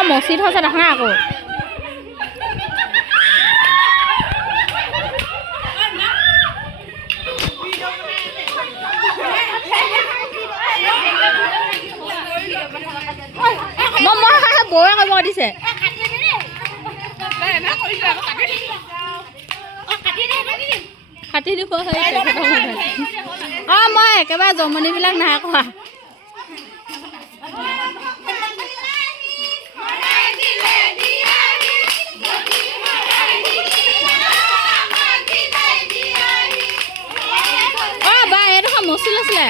এইডোখৰ মচি থৈছে দেখা নাই আকৌ বৌয়ে কৰিব দিছে কাটি দিব মই একেবাৰে জমনিবিলাক নাই কোৱা বা এইডোখৰ মচি লৈছিলে